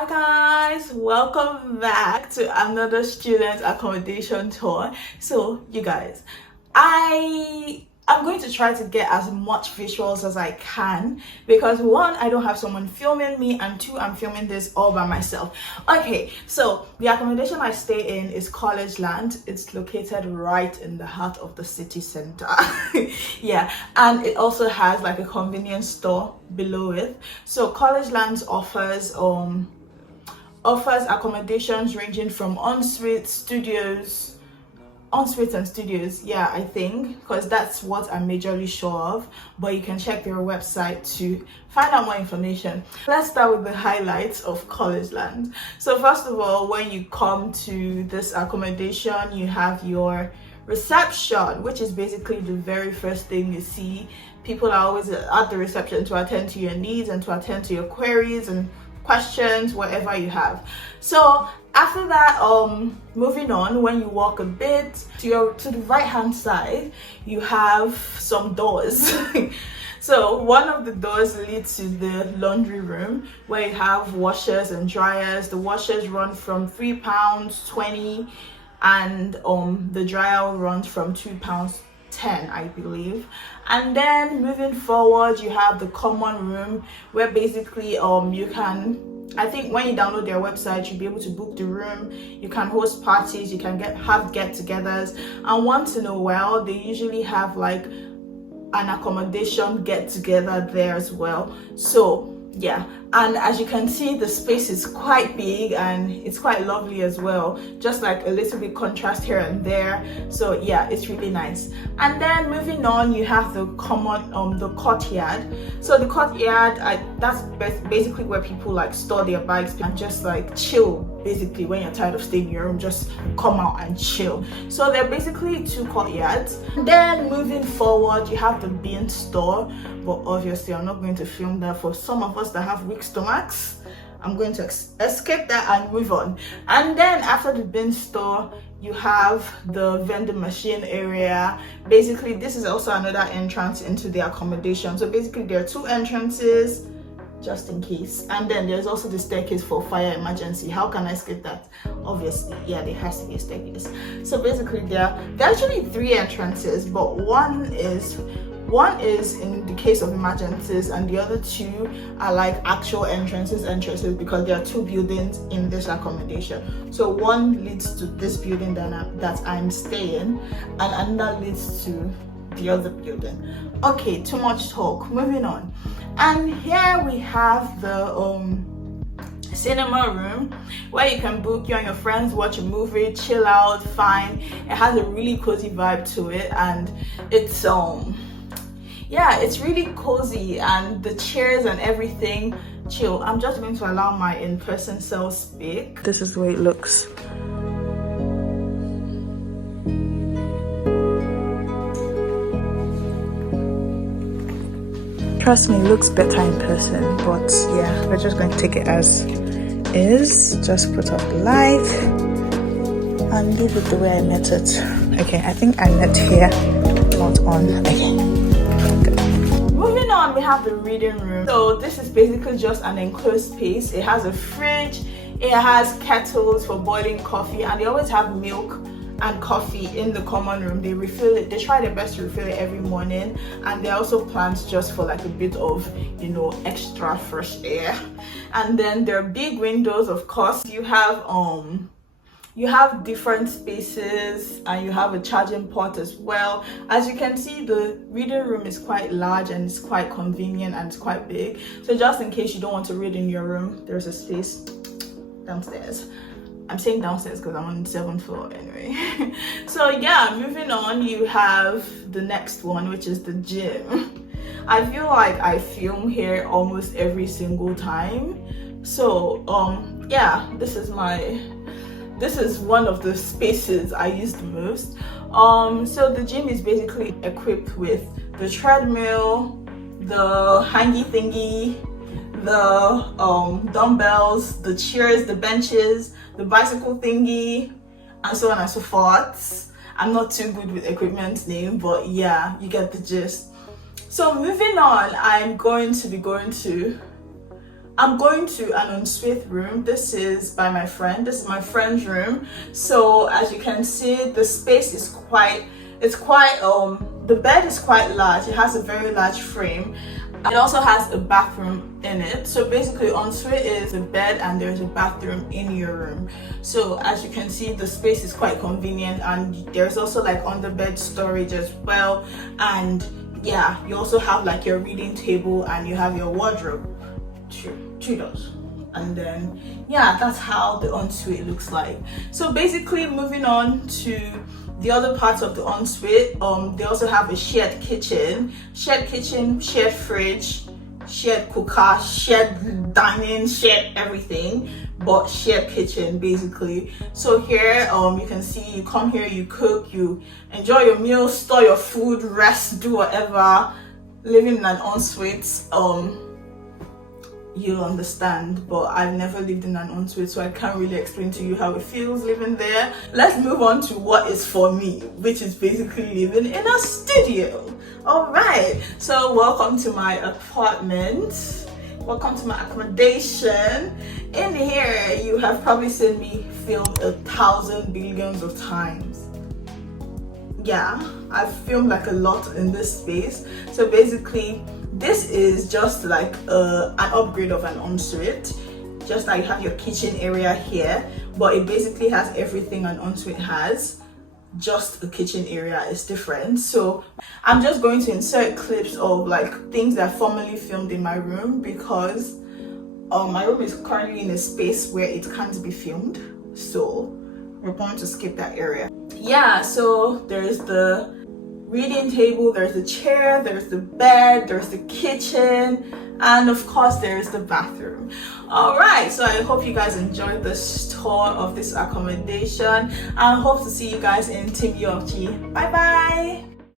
Hi guys, welcome back to another student accommodation tour. So you guys, I'm going to try to get as much visuals as I can because one, I don't have someone filming me, and two, I'm filming this all by myself. Okay, so the accommodation I stay in is Collegelands. It's located right in the heart of the city center. Yeah, and it also has like a convenience store below it. So Collegelands offers accommodations ranging from ensuite and studios, yeah, I think, because that's what I'm majorly sure of, but you can check their website to find out more information. Let's start with the highlights of Collegeland. So first of all, when you come to this accommodation, you have your reception, which is basically the very first thing you see. People are always at the reception to attend to your needs and to attend to your queries and questions, whatever you have. So after that, moving on, when you walk a bit to the right hand side, you have some doors. So one of the doors leads to the laundry room, where you have washers and dryers. The washers run from £3.20 and the dryer runs from £2.10, I believe. And then moving forward, you have the common room, where basically you can, I think when you download their website, you'll be able to book the room. You can host parties, you can have get-togethers, and once in a while they usually have like an accommodation get-together there as well. So yeah, and as you can see, the space is quite big and it's quite lovely as well, just like a little bit contrast here and there. So yeah, it's really nice. And then moving on, you have the courtyard. So the courtyard, that's basically where people like store their bikes and just like chill. Basically, when you're tired of staying in your room, just come out and chill. So there are basically two courtyards. Then moving forward, you have the bean store, but obviously I'm not going to film that for some of us that have weak stomachs. I'm going to escape that and move on. And then after the bean store, you have the vending machine area. Basically, this is also another entrance into the accommodation. So basically there are two entrances, just in case, and then there's also the staircase for fire emergency. How can I skip that? Obviously, yeah, there has to be a staircase. So basically there are actually three entrances, but one is in the case of emergencies, and the other two are like actual entrances because there are two buildings in this accommodation. So one leads to this building that I'm staying, and another leads to the other building. Okay, too much talk, moving on. And here we have the cinema room, where you can book, you and your friends watch a movie, chill out, fine. It has a really cozy vibe to it, and it's yeah, it's really cozy, and the chairs and everything chill. I'm just going to allow my in-person self speak. This is the way it looks. Trust me, it looks better in person, but yeah, we're just going to take it as is. Just put off the light and leave it the way I met it. Okay, I think I met here, not on. Okay, good. Moving on, we have the reading room. So this is basically just an enclosed space. It has a fridge, it has kettles for boiling coffee, and they always have milk and coffee in the common room. They refill it, they try their best to refill it every morning, and there are also plants just for like a bit of, you know, extra fresh air. And then there are big windows, of course. You have different spaces, and you have a charging port as well. As you can see, the reading room is quite large and it's quite convenient and it's quite big. So just in case you don't want to read in your room, there's a space downstairs. I'm saying downstairs because I'm on the 7th floor anyway. So yeah, moving on, you have the next one, which is the gym. I feel like I film here almost every single time. So yeah, this is one of the spaces I use the most. So the gym is basically equipped with the treadmill, the hangy thingy, the dumbbells, the chairs, the benches, the bicycle thingy, and so on and so forth. I'm not too good with equipment name, but yeah, you get the gist. So moving on, I'm going to be going to I'm going to an ensuite room. This is by my friend. This is my friend's room. So as you can see, the space is the bed is quite large. It has a very large frame. It also has a bathroom in it. So basically ensuite is a bed and there's a bathroom in your room. So as you can see, the space is quite convenient, and there's also like under bed storage as well. And yeah, you also have like your reading table and you have your wardrobe. Two doors. And then yeah, that's how the ensuite looks like. So basically, moving on to the other parts of the ensuite, they also have a shared kitchen, shared fridge, shared cooker, shared dining, shared everything, but shared kitchen basically. So here you can see, you come here, you cook, you enjoy your meal, store your food, rest, do whatever. Living in an ensuite, you'll understand, but I've never lived in an ensuite, so I can't really explain to you how it feels living there. Let's move on to what is for me, which is basically living in a studio. All right, so welcome to my apartment, welcome to my accommodation. In here you have probably seen me film 1,000 billions of times. Yeah, I've filmed like a lot in this space. So basically, this is just like an upgrade of an ensuite. Just like you have your kitchen area here, but it basically has everything an ensuite has. Just the kitchen area is different. So I'm just going to insert clips of like things that I formerly filmed in my room, because my room is currently in a space where it can't be filmed. So we're going to skip that area. Yeah, so there's the reading table, there's the chair, there's the bed, there's the kitchen, and of course there's the bathroom. All right, so I hope you guys enjoyed this tour of this accommodation. I hope to see you guys in Team UofG. Bye bye.